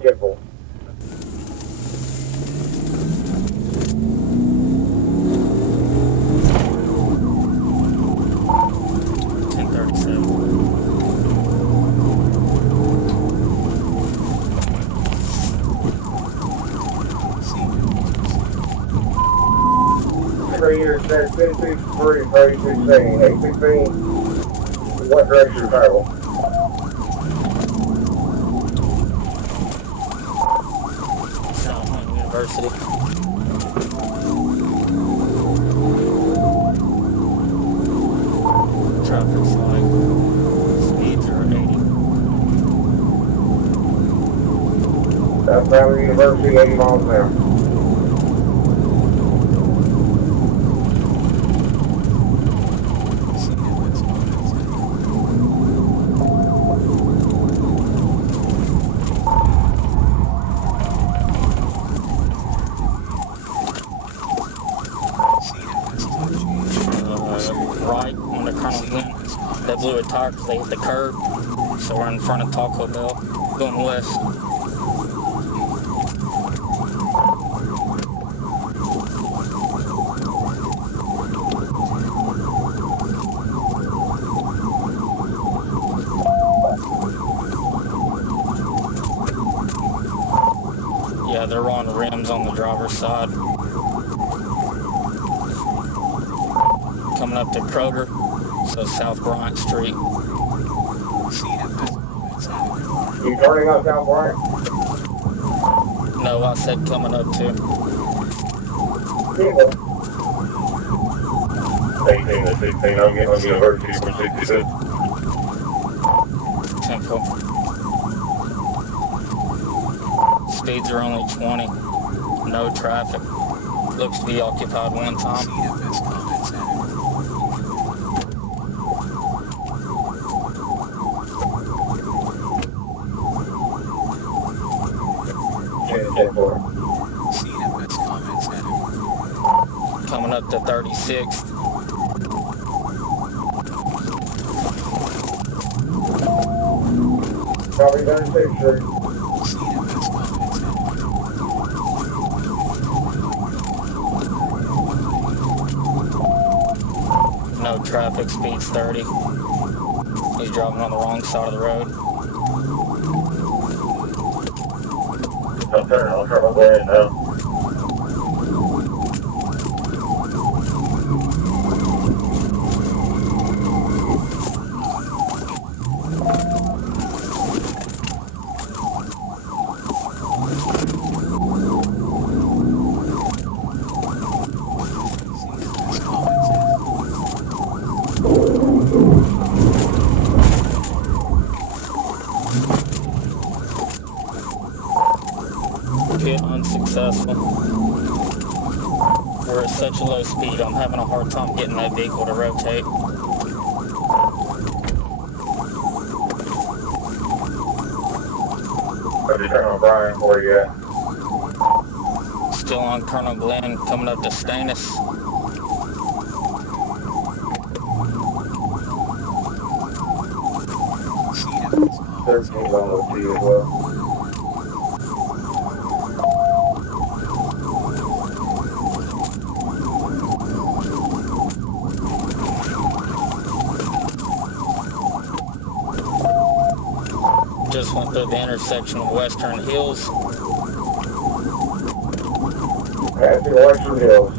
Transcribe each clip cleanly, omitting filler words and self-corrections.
Careful. Years says 1063, 3016, 816, what direction to travel? Southland University. Traffic's like speeds are 80. Southbound University, 80 miles an hour. Right on the Colonel Glenn. They blew a tire because they hit the curb. So we're in front of Taco Bell, going west. Yeah, they're on rims on the driver's side. Coming up to Kroger, so South Bryant Street. You turning on South Bryant? No, I said coming up to. 18 to 16, I'm getting on University from 66. Temple. Speeds are only 20. No traffic. Looks to be occupied one time. Coming up to 36th. Probably 36th Street. No traffic, speeds 30. He's driving on the wrong side of the road. I'll turn my way in now. Pit unsuccessful. We're at such a low speed, I'm having a hard time getting that vehicle to rotate. I'll just turn on Brian where you at. Still on Colonel Glenn, coming up to Stannis. 13's on OT as well. Just went through the intersection of Western Hills. Passing Western Hills.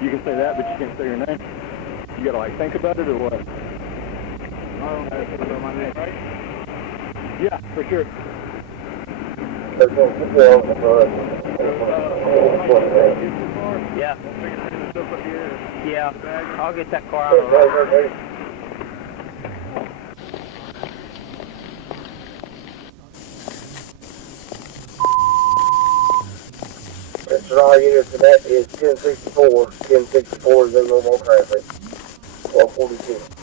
You can say that, but you can't say your name. You gotta like think about it or what? I don't have to know my name, right? Yeah, for sure. There's no control for us. Yeah. This up here. Yeah. I'll get that car out of the way. So all units of that is 1064. 1064 is in normal traffic. 142.